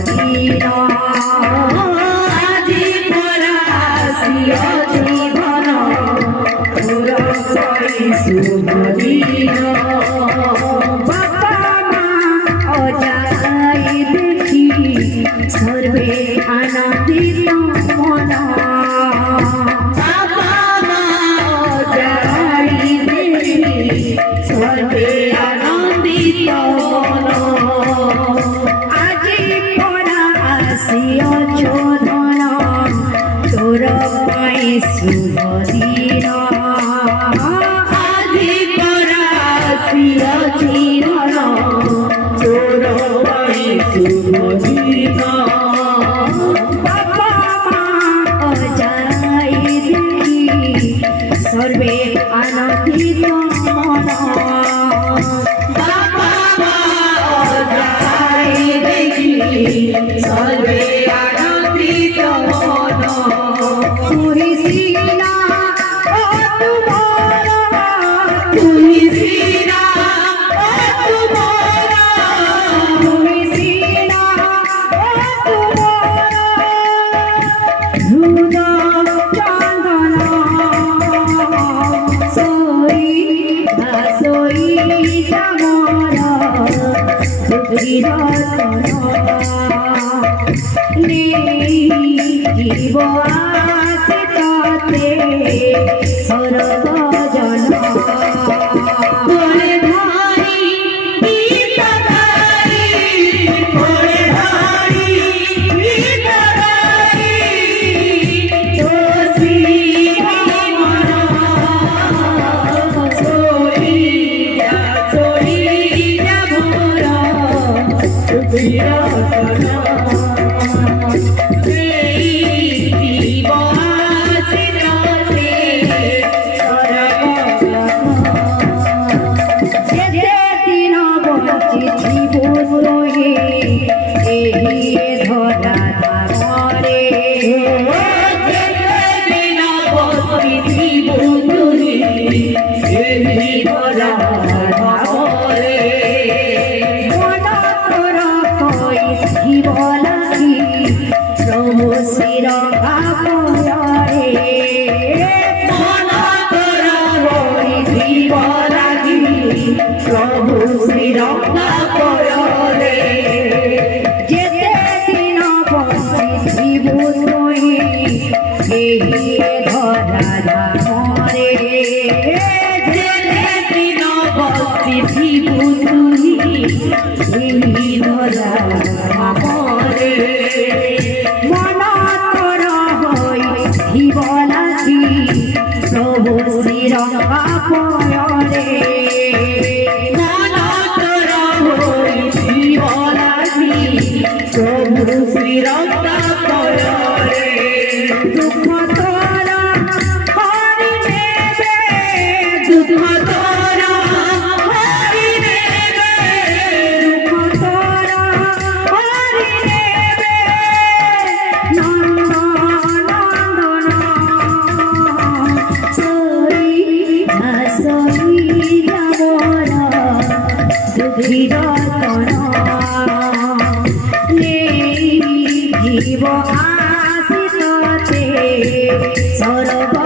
দিন আজি পরাসিও জীবন তোর শুভ দিন বাবা মা অজাই দেখি সর্বে আনন্দিত মন বাবা মা অজাই দেখি সর্বে আনন্দিত মন আজি পরা আসিও চোদন তোর পাই শুভ দিন আজি পরা আসিও জীবন তোর পাই শুভ দিন বাবা মা অজাই দেখি সর্বে আনন্দিত মন বাবা মা অজাই দেখি সর্বে আনন্দিত মন তুই সিনা ও তোমার তুই সিনা ও তোমার তুই সিনা ও তোমার হৃদয় চন্দন সই ভাসই যামর হৃদয় জীব আসে তাতে সরব জন করে ধারি গীতধারি করে ধারি গীতধারি তো শ্রী মন সই যাবর বিরতন প্রভু শ্রী রক্ষা করে যেতে দিন বঞ্চিত তুই এই ধরা ধামরে যেতে দিন বঞ্চিত তুই এই ধরা ধামরে মন তোর হই জীব লাগি প্রভু শ্রী রক্ষা করে প্রভু শ্রী রক্ষা করে দুঃখ তোরা হরি নেবে দুঃখ তোরা হরি নেবে দুঃখ তোরা হরি নেবে নন্দন সই যাবর দুঃখিত জীব আসিতে সরব